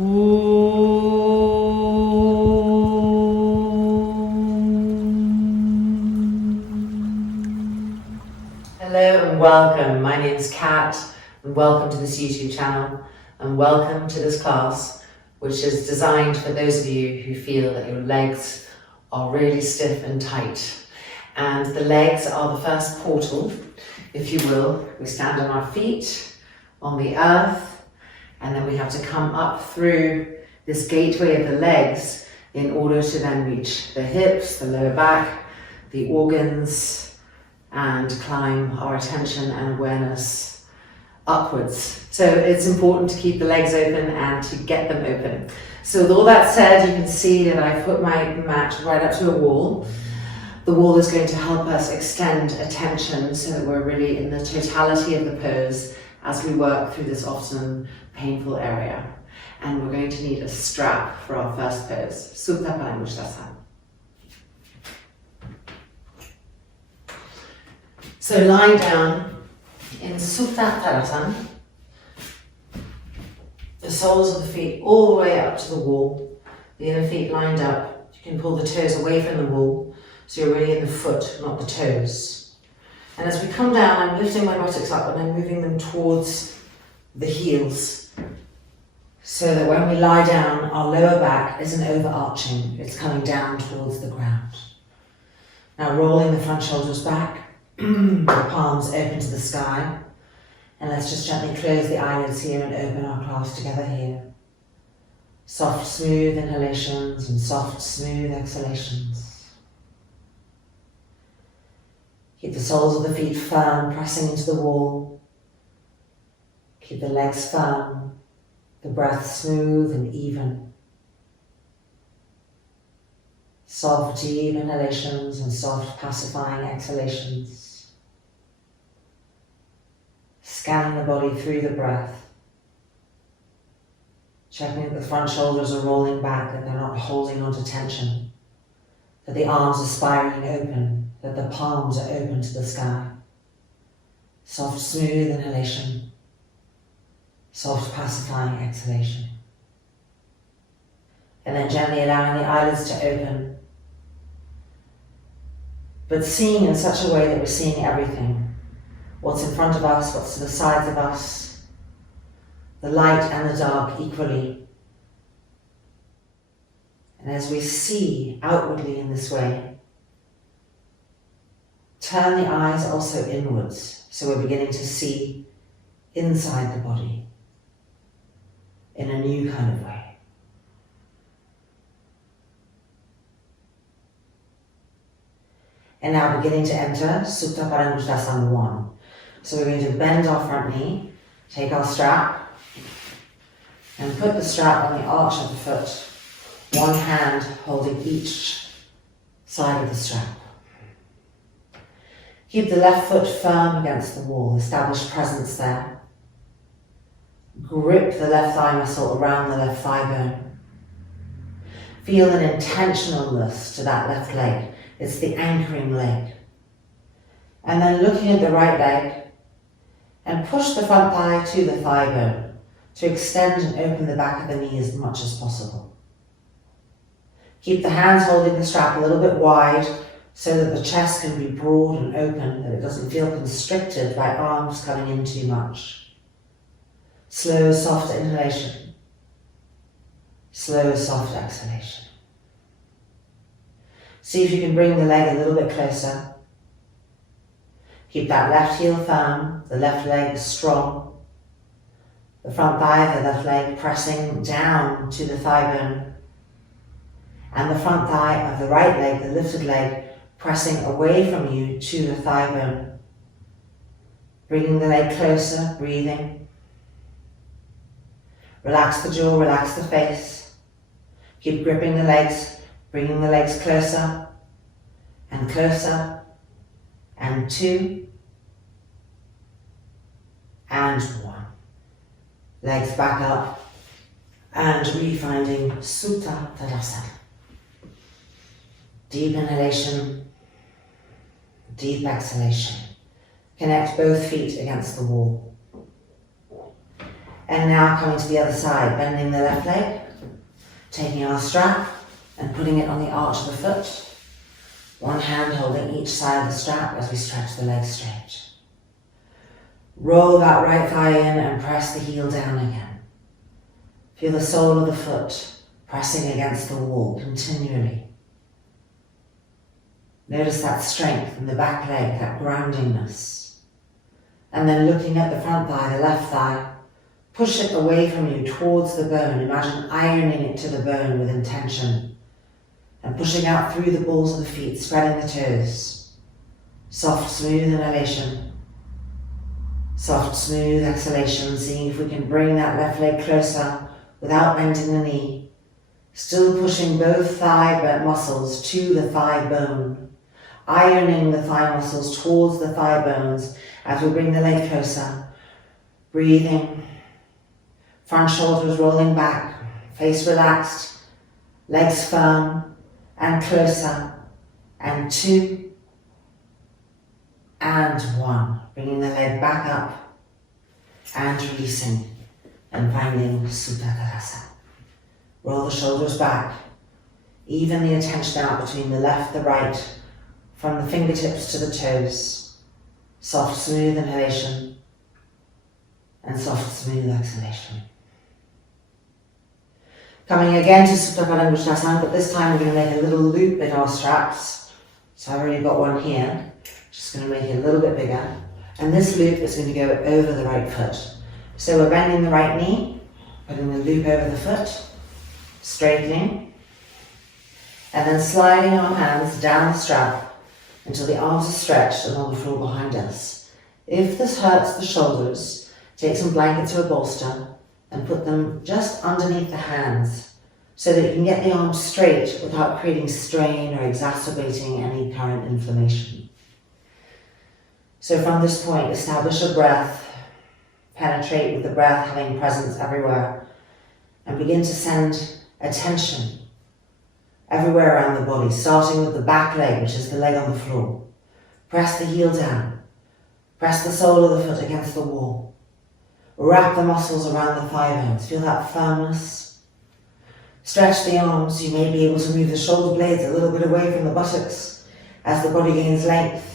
Hello and welcome. My name is Kat and welcome to this YouTube channel and welcome to this class, which is designed for those of you who feel that your legs are really stiff and tight. And the legs are the first portal, if you will. We stand on our feet on the earth, and then we have to come up through this gateway of the legs in order to then reach the hips, the lower back, the organs, and climb our attention and awareness upwards. So it's important to keep the legs open and to get them open. So with all that said, you can see that I've put my mat right up to a wall. The wall is going to help us extend attention so that we're really in the totality of the pose as we work through this often painful area. And we're going to need a strap for our first pose, Supta Padanguth. So lying down in Supta Tadasana, the soles of the feet all the way up to the wall, the inner feet lined up. You can pull the toes away from the wall, so you're really in the foot, not the toes. And as we come down, I'm lifting my buttocks up and I'm moving them towards the heels, so that when we lie down, our lower back isn't overarching, it's coming down towards the ground. Now rolling the front shoulders back, the palms open to the sky, and let's just gently close the eyelids here and open our class together here. Soft, smooth inhalations and soft, smooth exhalations. Keep the soles of the feet firm, pressing into the wall. Keep the legs firm, the breath smooth and even. Soft, deep inhalations and soft, pacifying exhalations. Scanning the body through the breath. Checking that the front shoulders are rolling back, that they're not holding onto tension. That the arms are spiraling open, that the palms are open to the sky. Soft, smooth inhalation. Soft, pacifying exhalation. And then gently allowing the eyelids to open, but seeing in such a way that we're seeing everything. What's in front of us, what's to the sides of us, the light and the dark equally. And as we see outwardly in this way, turn the eyes also inwards, so we're beginning to see inside the body in a new kind of way. And now beginning to enter Supta Padanguth 1. So we're going to bend our front knee, take our strap, and put the strap on the arch of the foot, one hand holding each side of the strap. Keep the left foot firm against the wall, establish presence there. Grip the left thigh muscle around the left thigh bone. Feel an intentionalness to that left leg. It's the anchoring leg. And then looking at the right leg, and push the front thigh to the thigh bone to extend and open the back of the knee as much as possible. Keep the hands holding the strap a little bit wide so that the chest can be broad and open, that it doesn't feel constricted by arms coming in too much. Slow, soft inhalation. Slow, soft exhalation. See if you can bring the leg a little bit closer. Keep that left heel firm, the left leg strong. The front thigh of the left leg pressing down to the thigh bone. And the front thigh of the right leg, the lifted leg, pressing away from you to the thigh bone. Bringing the leg closer, breathing. Relax the jaw, relax the face. Keep gripping the legs, bringing the legs closer and closer. And 2, and 1. Legs back up, and refinding Supta Tadasana. Deep inhalation, deep exhalation. Connect both feet against the wall. And now coming to the other side, bending the left leg, taking our strap and putting it on the arch of the foot. One hand holding each side of the strap as we stretch the leg straight. Roll that right thigh in and press the heel down again. Feel the sole of the foot pressing against the wall continually. Notice that strength in the back leg, that groundingness. And then looking at the front thigh, the left thigh, push it away from you towards the bone. Imagine ironing it to the bone with intention. And pushing out through the balls of the feet, spreading the toes. Soft, smooth inhalation. Soft, smooth exhalation, seeing if we can bring that left leg closer without bending the knee. Still pushing both thigh muscles to the thigh bone. Ironing the thigh muscles towards the thigh bones as we bring the leg closer. Breathing. Front shoulders rolling back. Face relaxed. Legs firm. And closer. And 2. And 1. Bringing the leg back up. And releasing. And finding Supta Tadasana. Roll the shoulders back. Even the attention out between the left, the right, from the fingertips to the toes. Soft, smooth inhalation. And soft, smooth exhalation. Coming again to Supta Padanguth, but this time we're going to make a little loop in our straps. So I've already got one here. Just going to make it a little bit bigger. And this loop is going to go over the right foot. So we're bending the right knee, putting the loop over the foot, straightening, and then sliding our hands down the strap until the arms are stretched and on the floor behind us. If this hurts the shoulders, take some blankets or a bolster and put them just underneath the hands so that you can get the arms straight without creating strain or exacerbating any current inflammation. So from this point, establish a breath, penetrate with the breath having presence everywhere, and begin to send attention everywhere around the body, starting with the back leg, which is the leg on the floor. Press the heel down. Press the sole of the foot against the wall. Wrap the muscles around the thigh bones. Feel that firmness. Stretch the arms. You may be able to move the shoulder blades a little bit away from the buttocks as the body gains length.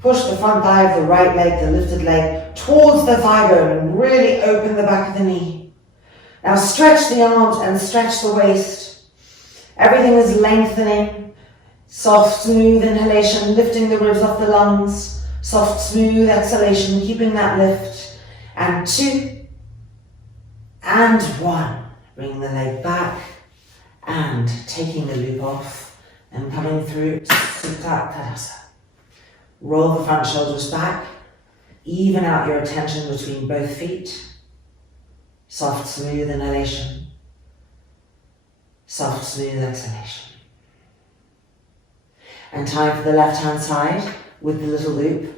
Push the front thigh of the right leg, the lifted leg, towards the thigh bone and really open the back of the knee. Now stretch the arms and stretch the waist. Everything is lengthening. Soft, smooth inhalation, lifting the ribs off the lungs. Soft, smooth exhalation, keeping that lift. And 2. And 1. Bring the leg back and taking the loop off and coming through Supta Tadasana. Roll the front shoulders back. Even out your attention between both feet. Soft, smooth inhalation. Soft, smooth exhalation. And time for the left hand side with the little loop.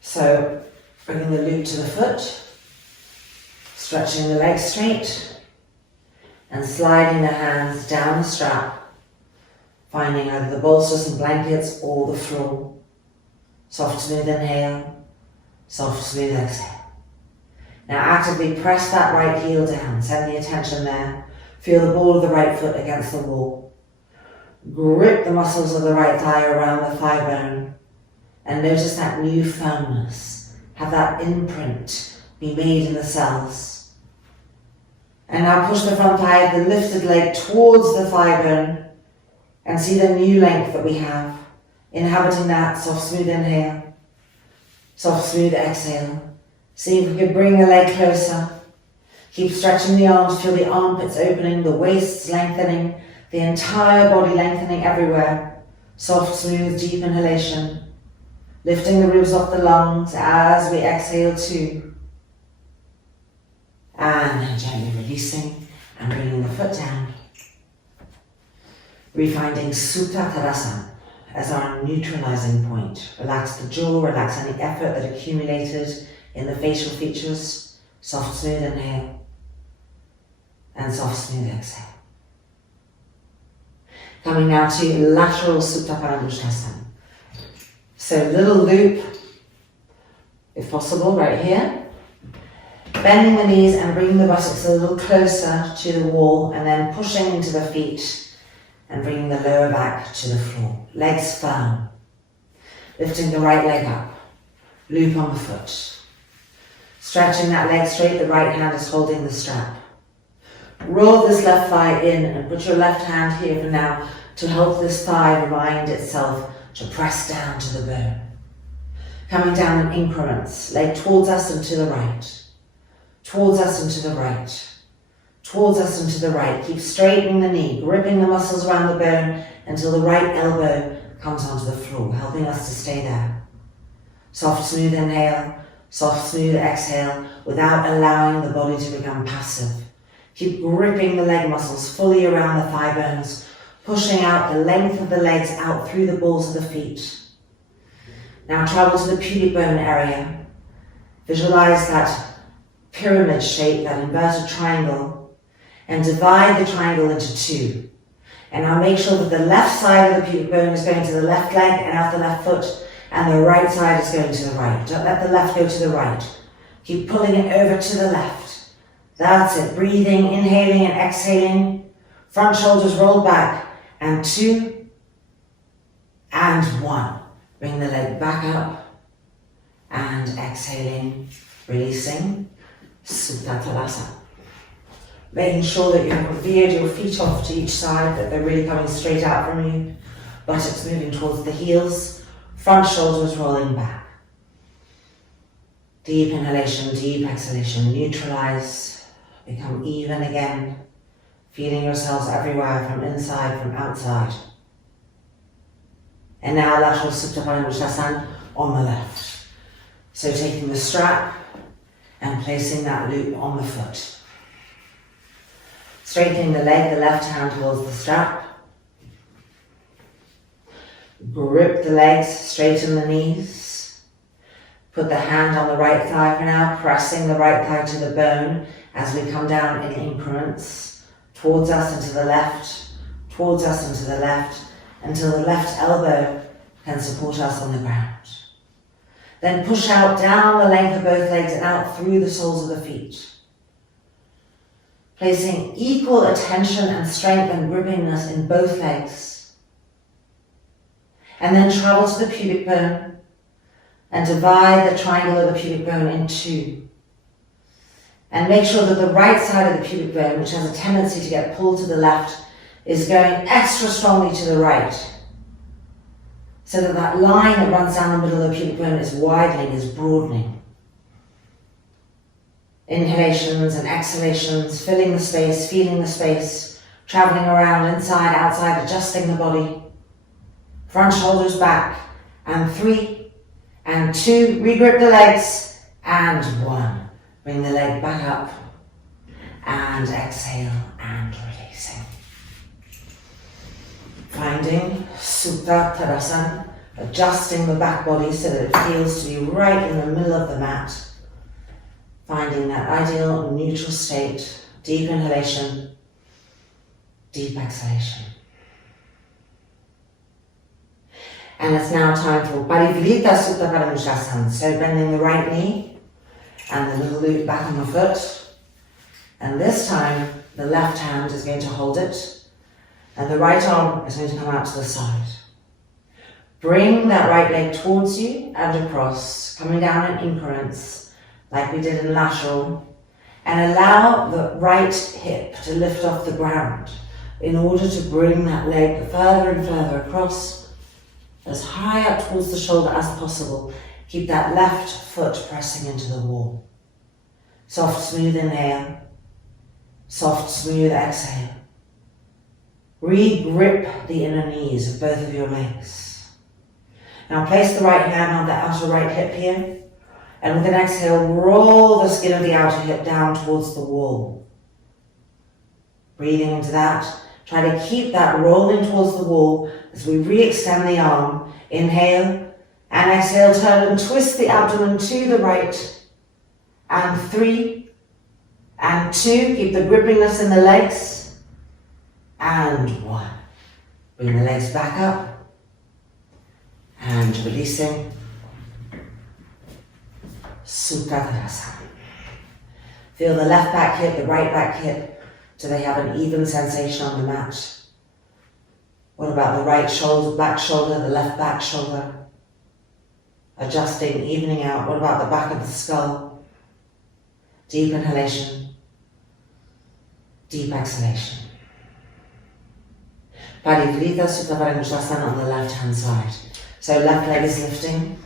So bringing the loop to the foot, stretching the legs straight, and sliding the hands down the strap, finding either the bolsters and blankets or the floor. Soft, smooth inhale, soft, smooth exhale. Now actively press that right heel down, send the attention there. Feel the ball of the right foot against the wall. Grip the muscles of the right thigh around the thigh bone and notice that new firmness. Have that imprint be made in the cells. And now push the front thigh of the lifted leg towards the thigh bone and see the new length that we have. Inhabiting that soft, smooth inhale, soft, smooth exhale. See if we could bring the leg closer. Keep stretching the arms, feel the armpits opening, the waists lengthening, the entire body lengthening everywhere. Soft, smooth, deep inhalation. Lifting the ribs off the lungs as we exhale 2. And then gently releasing and bringing the foot down. Refinding Supta Tadasana as our neutralizing point. Relax the jaw, relax any effort that accumulated in the facial features. Soft, smooth inhale. And soft, smooth exhale. Coming now to Lateral Supta Padanguth. So little loop, if possible, right here. Bending the knees and bringing the buttocks a little closer to the wall, and then pushing into the feet and bringing the lower back to the floor. Legs firm. Lifting the right leg up. Loop on the foot. Stretching that leg straight, the right hand is holding the strap. Roll this left thigh in and put your left hand here for now to help this thigh remind itself to press down to the bone. Coming down in increments, leg towards us and to the right. Towards us and to the right. Towards us and to the right. Keep straightening the knee, gripping the muscles around the bone until the right elbow comes onto the floor, helping us to stay there. Soft, smooth inhale, soft, smooth exhale, without allowing the body to become passive. Keep gripping the leg muscles fully around the thigh bones, pushing out the length of the legs out through the balls of the feet. Now travel to the pubic bone area. Visualize that pyramid shape, that inverted triangle, and divide the triangle into two. And now make sure that the left side of the pubic bone is going to the left leg and out the left foot, and the right side is going to the right. Don't let the left go to the right. Keep pulling it over to the left. That's it. Breathing, inhaling and exhaling. Front shoulders rolled back. And 2 and 1. Bring the leg back up. And exhaling, releasing. Supta Tadasana. Making sure that you've veered your feet off to each side, that they're really coming straight out from you. Buttocks moving towards the heels. Front shoulders rolling back. Deep inhalation, deep exhalation. Neutralize. Become even again. Feeling yourselves everywhere, from inside, from outside. And now Lateral Supta Padanguth on the left. So taking the strap and placing that loop on the foot. Straightening the leg, the left hand holds the strap. Grip the legs, straighten the knees. Put the hand on the right thigh for now, pressing the right thigh to the bone as we come down in increments. Towards us and to the left, towards us and to the left, until the left elbow can support us on the ground. Then push out down the length of both legs and out through the soles of the feet. Placing equal attention and strength and grippingness in both legs. And then travel to the pubic bone and divide the triangle of the pubic bone in two. And make sure that the right side of the pubic bone, which has a tendency to get pulled to the left, is going extra strongly to the right. So that that line that runs down the middle of the pubic bone is widening, is broadening. Inhalations and exhalations, filling the space, feeling the space, traveling around inside, outside, adjusting the body. Front shoulders back, and 3, and 2, regrip the legs, and 1. Bring the leg back up, and exhale, and releasing. Finding Supta Tadasana, adjusting the back body so that it feels to be right in the middle of the mat. Finding that ideal neutral state, deep inhalation, deep exhalation. And it's now time for Viparita Supta Padanguth. So bending the right knee and the little loop back on the foot. And this time, the left hand is going to hold it and the right arm is going to come out to the side. Bring that right leg towards you and across, coming down in increments like we did in lateral, and allow the right hip to lift off the ground in order to bring that leg further and further across, as high up towards the shoulder as possible. Keep that left foot pressing into the wall. Soft, smooth inhale. Soft, smooth exhale. Re-grip the inner knees of both of your legs. Now place the right hand on the outer right hip here. And with an exhale, roll the skin of the outer hip down towards the wall. Breathing into that. Try to keep that rolling towards the wall as we re-extend the arm. Inhale. And exhale, turn and twist the abdomen to the right. And 3, and 2, keep the grippingness in the legs. And 1. Bring the legs back up. And releasing. Supta Tadasana. Feel the left back hip, the right back hip. Do they have an even sensation on the mat? What about the right shoulder, back shoulder, the left back shoulder? Adjusting, evening out. What about the back of the skull? Deep inhalation. Deep exhalation. Viparita Supta Padanguth on the left hand side. So left leg is lifting.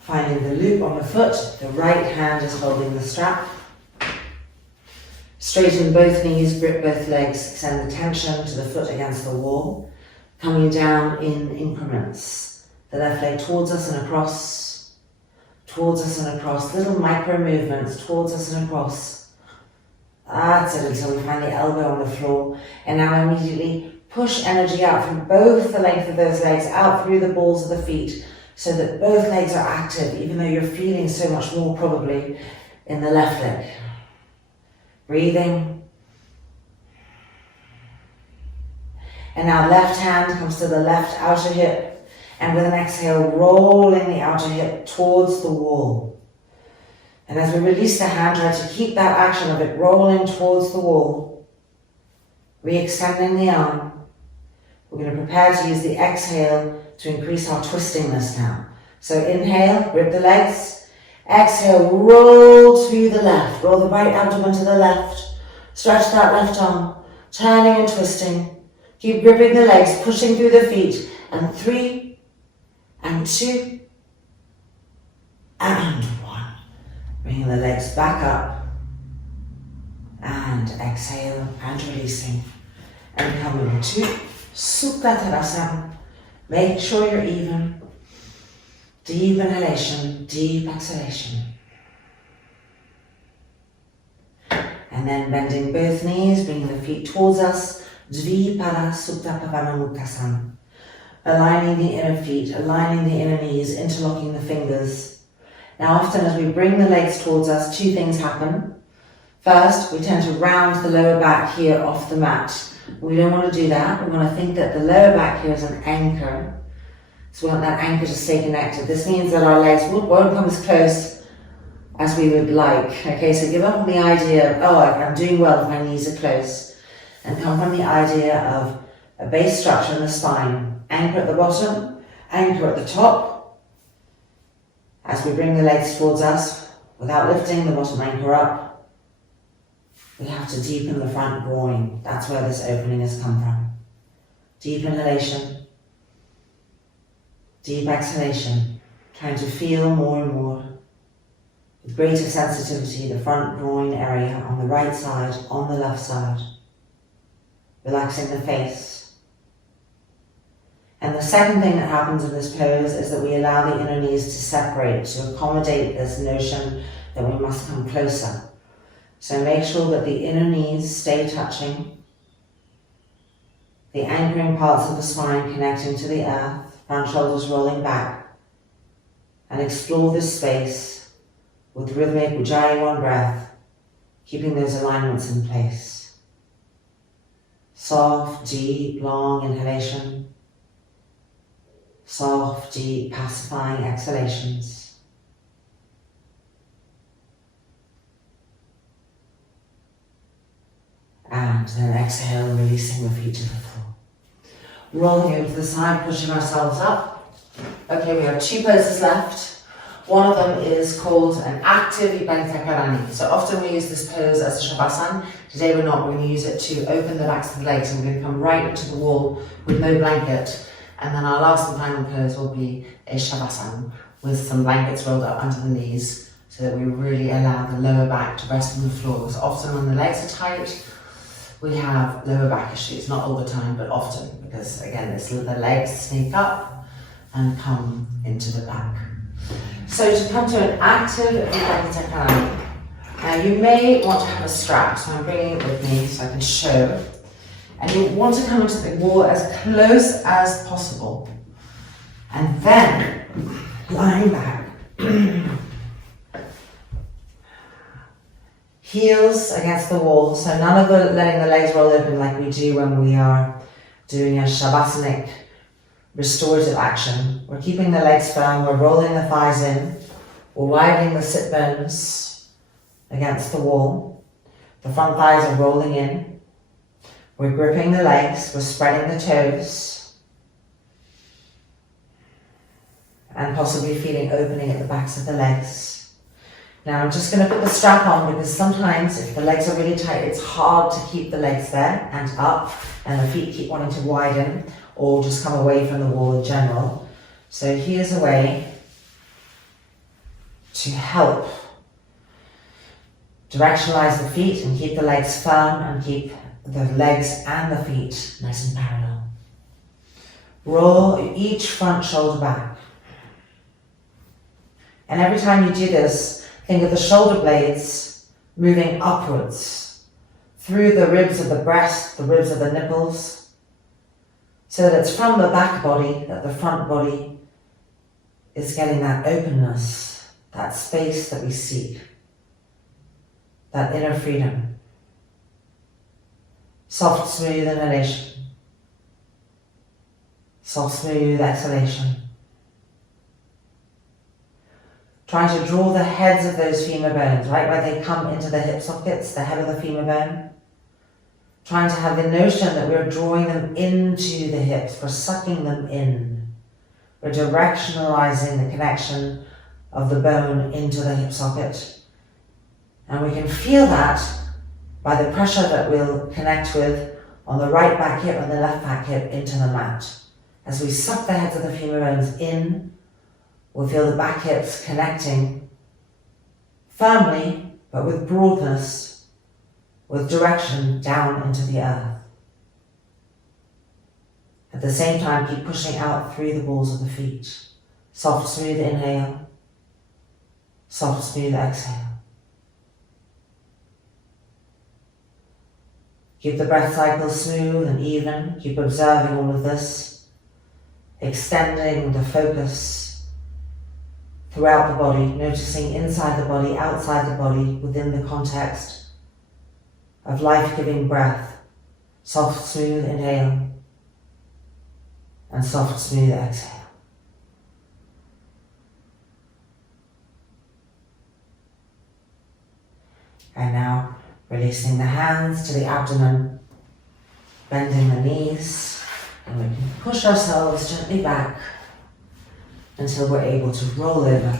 Finding the loop on the foot. The right hand is holding the strap. Straighten both knees, grip both legs, extend the tension to the foot against the wall. Coming down in increments. The left leg towards us and across. Towards us and across. Little micro movements towards us and across. That's it, until we find the elbow on the floor. And now immediately push energy out from both the length of those legs, out through the balls of the feet, so that both legs are active, even though you're feeling so much more probably in the left leg. Breathing. And now left hand comes to the left outer hip, and with an exhale, rolling the outer hip towards the wall. And as we release the hand, try to keep that action of it rolling towards the wall, re-extending the arm. We're going to prepare to use the exhale to increase our twistingness now. So inhale, grip the legs. Exhale, roll to the left. Roll the right abdomen to the left. Stretch that left arm, turning and twisting. Keep gripping the legs, pushing through the feet. And 3, and 2, and 1. Bringing the legs back up. And exhale, and releasing. And coming into Supta Tadasana. Make sure you're even. Deep inhalation, deep exhalation. And then bending both knees, bringing the feet towards us. Dvi Pada Supta Pavanamu. Aligning the inner feet, aligning the inner knees, interlocking the fingers. Now often as we bring the legs towards us, 2 things happen. First, we tend to round the lower back here off the mat. We don't want to do that. We want to think that the lower back here is an anchor. So we want that anchor to stay connected. This means that our legs won't come as close as we would like. Okay, so give up on the idea of, oh, I'm doing well if my knees are close. And come from the idea of a base structure in the spine. Anchor at the bottom, anchor at the top. As we bring the legs towards us, without lifting the bottom anchor up, we have to deepen the front groin. That's where this opening has come from. Deep inhalation. Deep exhalation. Trying to feel more and more, with greater sensitivity, the front groin area on the right side, on the left side. Relaxing the face. And the second thing that happens in this pose is that we allow the inner knees to separate, to accommodate this notion that we must come closer. So make sure that the inner knees stay touching, the anchoring parts of the spine connecting to the earth, front shoulders rolling back, and explore this space with rhythmic Ujjayi breath, keeping those alignments in place. Soft, deep, long inhalation, soft, deep, pacifying exhalations. And then exhale, releasing the feet to the floor. Rolling over to the side, pushing ourselves up. Okay, we have 2 poses left. One of them is called an active Viparita. So often we use this pose as a Savasana. Today we're not. We're going to use it to open the backs of the legs. And we're going to come right into the wall with no blanket. And then our last and final pose will be a Savasana with some blankets rolled up under the knees so that we really allow the lower back to rest on the floor. Because often when the legs are tight, we have lower back issues, not all the time, but often, because again, it's the legs sneak up and come into the back. So to come to an active Viparita. Now you may want to have a strap, so I'm bringing it with me so I can show. And you want to come into the wall as close as possible. And then, lying back. Heels against the wall, so none of the letting the legs roll open like we do when we are doing a Shavasanic restorative action. We're keeping the legs firm, we're rolling the thighs in, we're widening the sit bones, against the wall. The front thighs are rolling in. We're gripping the legs, we're spreading the toes, and possibly feeling opening at the backs of the legs. Now I'm just going to put the strap on because sometimes if the legs are really tight, it's hard to keep the legs there and up, and the feet keep wanting to widen or just come away from the wall in general. So here's a way to help directionalize the feet and keep the legs firm and keep the legs and the feet nice and parallel. Roll each front shoulder back. And every time you do this, think of the shoulder blades moving upwards through the ribs of the breast, the ribs of the nipples, so that it's from the back body that the front body is getting that openness, that space that we seek, that inner freedom. Soft, smooth inhalation. Soft, smooth exhalation. Trying to draw the heads of those femur bones, right where they come into the hip sockets, the head of the femur bone. Trying to have the notion that we're drawing them into the hips, we're sucking them in. We're directionalizing the connection of the bone into the hip socket. And we can feel that by the pressure that we'll connect with on the right back hip and the left back hip into the mat. As we suck the heads of the femur bones in, we'll feel the back hips connecting firmly, but with broadness, with direction down into the earth. At the same time, keep pushing out through the balls of the feet. Soft, smooth inhale. Soft, smooth exhale. Keep the breath cycle smooth and even. Keep observing all of this. Extending the focus throughout the body, noticing inside the body, outside the body, within the context of life-giving breath. Soft, smooth inhale and soft, smooth exhale. And now releasing the hands to the abdomen, bending the knees, and we can push ourselves gently back until we're able to roll over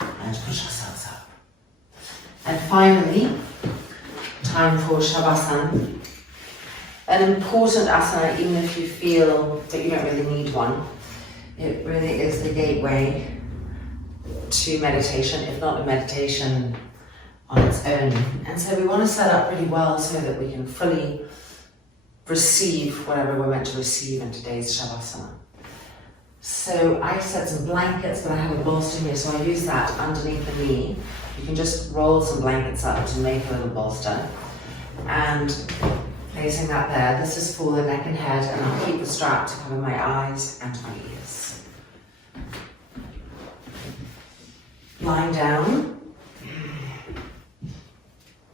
and push ourselves up. And finally, time for Savasana. An important asana, even if you feel that you don't really need one. It really is the gateway to meditation, if not a meditation on its own. And so we want to set up really well so that we can fully receive whatever we're meant to receive in today's Savasana. So I set some blankets, but I have a bolster here, so I use that underneath the knee. You can just roll some blankets up to make a little bolster. And placing that there, this is for the neck and head, and I'll keep the strap to cover my eyes and my ears. Lying down,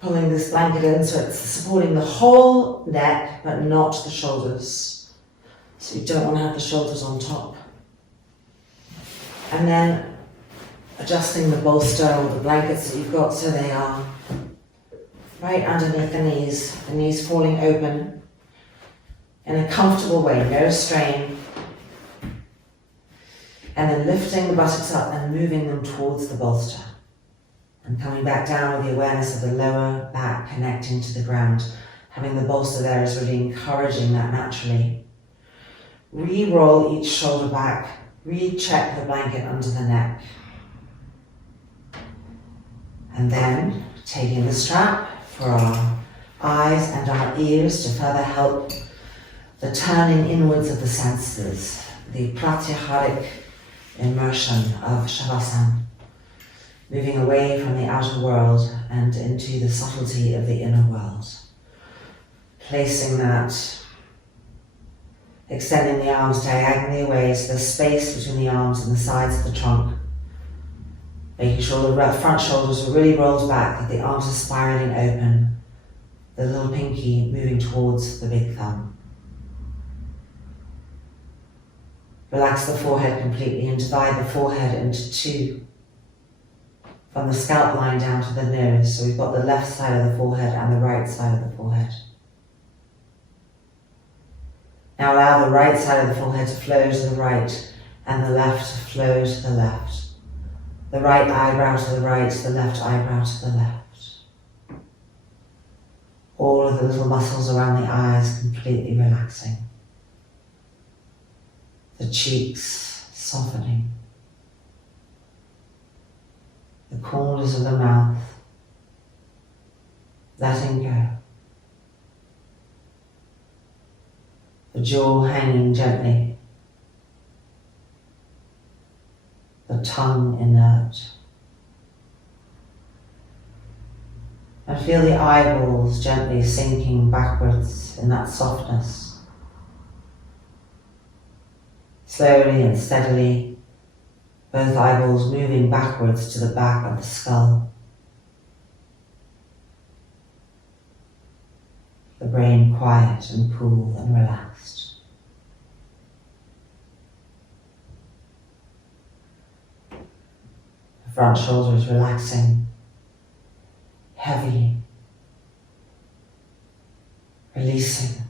pulling this blanket in so it's supporting the whole neck, but not the shoulders. So you don't want to have the shoulders on top. And then adjusting the bolster or the blankets that you've got so they are right underneath the knees falling open in a comfortable way, no strain. And then lifting the buttocks up and moving them towards the bolster. And coming back down with the awareness of the lower back connecting to the ground. Having the bolster there is really encouraging that naturally. Re-roll each shoulder back. Recheck the blanket under the neck. And then taking the strap for our eyes and our ears to further help the turning inwards of the senses, the pratyaharic immersion of Savasana, moving away from the outer world and into the subtlety of the inner world. Placing that, extending the arms diagonally away so there's space between the arms and the sides of the trunk. Making sure the front shoulders are really rolled back, that the arms are spiraling open, the little pinky moving towards the big thumb. Relax the forehead completely and divide the forehead into two. from the scalp line down to the nose. So we've got the left side of the forehead and the right side of the forehead. Now allow the right side of the forehead to flow to the right and the left to flow to the left. The right eyebrow to the right, the left eyebrow to the left. All of the little muscles around the eyes completely relaxing. The cheeks softening. The corners of the mouth letting go. The jaw hanging gently. The tongue inert. And feel the eyeballs gently sinking backwards in that softness. Slowly and steadily, both eyeballs moving backwards to the back of the skull. The brain quiet and cool and relaxed. The front shoulders relaxing, heavy, releasing.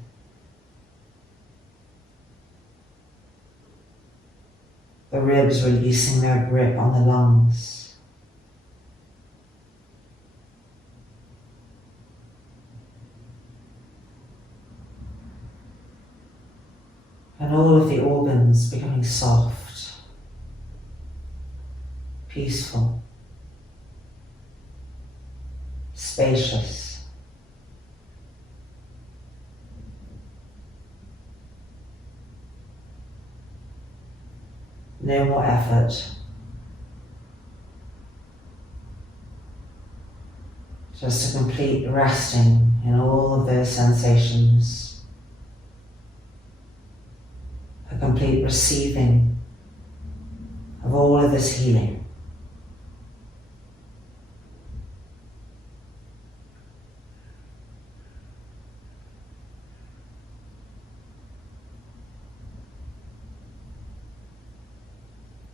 The ribs releasing their grip on the lungs. And all of the organs becoming soft, peaceful, spacious. No more effort. Just a complete resting in all of those sensations. A complete receiving of all of this healing.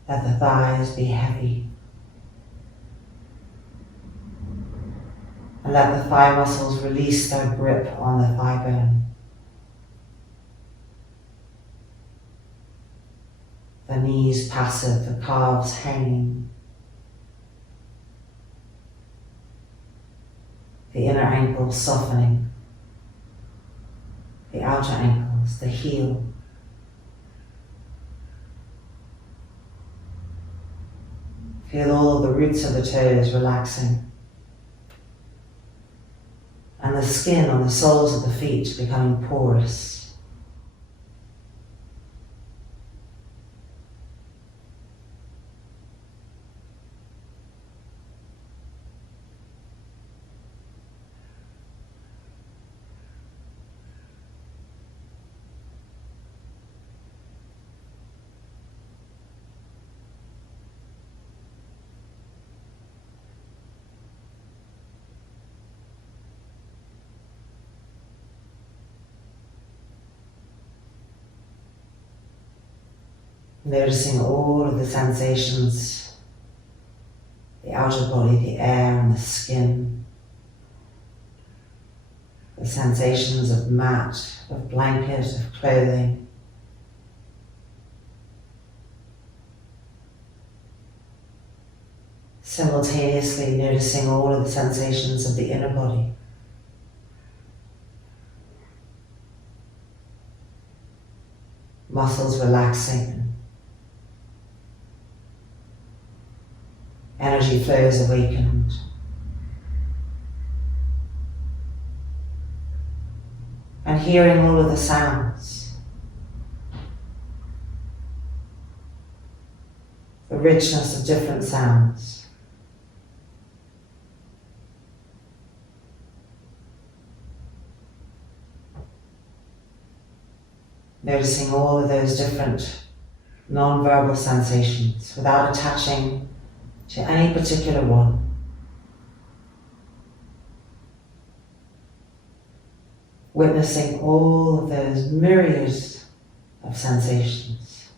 Let the thighs be heavy. And let the thigh muscles release their grip on the thigh bone. The knees passive, the calves hanging. The inner ankles softening. The outer ankles, the heel. Feel all of the roots of the toes relaxing. And the skin on the soles of the feet becoming porous. Noticing all of the sensations, the outer body, the air and the skin, the sensations of mat, of blanket, of clothing. Simultaneously noticing all of the sensations of the inner body. Muscles relaxing. Energy flows awakened. And hearing all of the sounds. The richness of different sounds. Noticing all of those different non-verbal sensations without attaching to any particular one. Witnessing all of those myriads of sensations.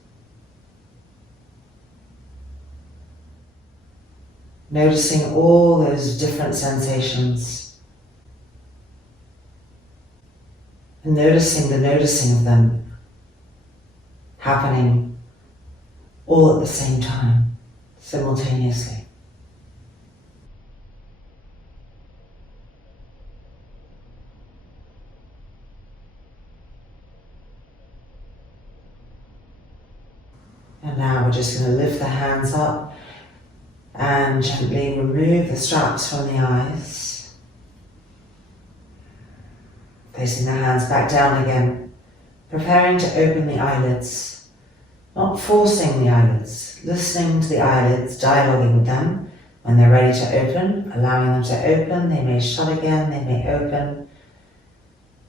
Noticing all those different sensations. And noticing the noticing of them happening all at the same time, simultaneously. And now we're just going to lift the hands up and gently remove the straps from the eyes. Placing the hands back down again, preparing to open the eyelids. Not forcing the eyelids, listening to the eyelids, dialoguing with them. When they're ready to open, allowing them to open. They may shut again, they may open,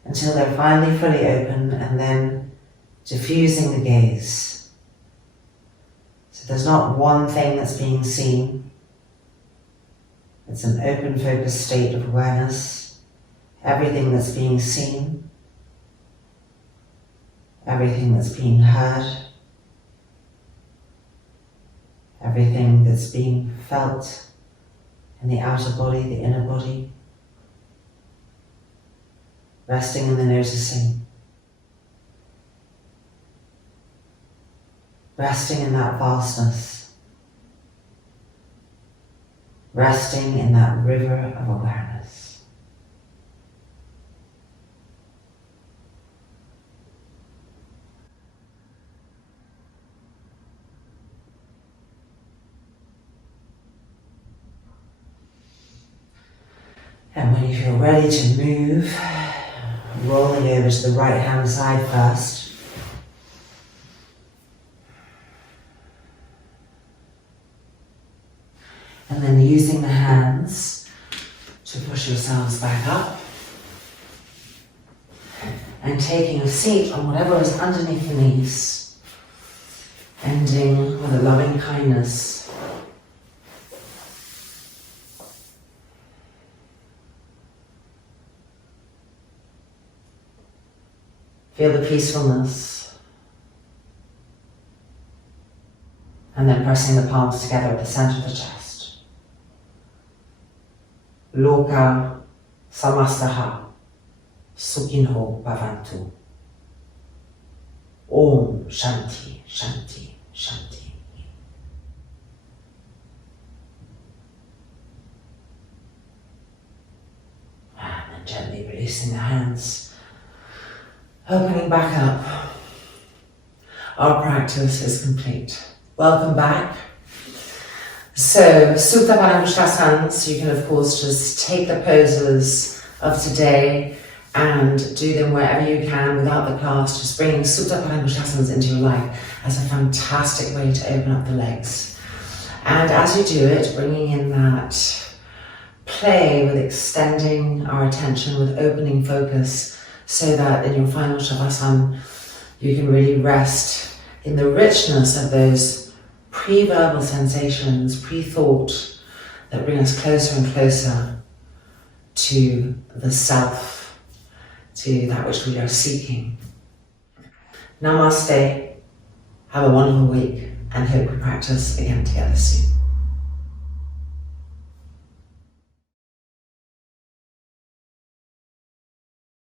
until they're finally fully open, and then diffusing the gaze. So there's not one thing that's being seen. It's an open, focused state of awareness. Everything that's being seen, everything that's being heard, everything that's being felt in the outer body, the inner body. Resting in the noticing. Resting in that vastness. Resting in that river of awareness. And when you feel ready to move, rolling over to the right hand side first. And then using the hands to push yourselves back up. And taking a seat on whatever is underneath the knees. Ending with a loving kindness. Feel the peacefulness. And then pressing the palms together at the center of the chest. Loka samastaha sukhinho bhavantu. Om Shanti, Shanti, Shanti. And then gently releasing the hands. Opening back up. Our practice is complete. Welcome back. So, Supta Padanguth, you can of course just take the poses of today and do them wherever you can without the class, just bringing Supta Padanguth into your life as a fantastic way to open up the legs. And as you do it, bringing in that play with extending our attention, with opening focus, so that in your final Savasana, you can really rest in the richness of those pre-verbal sensations, pre-thought, that bring us closer and closer to the self, to that which we are seeking. Namaste, have a wonderful week, and hope we practice again together soon.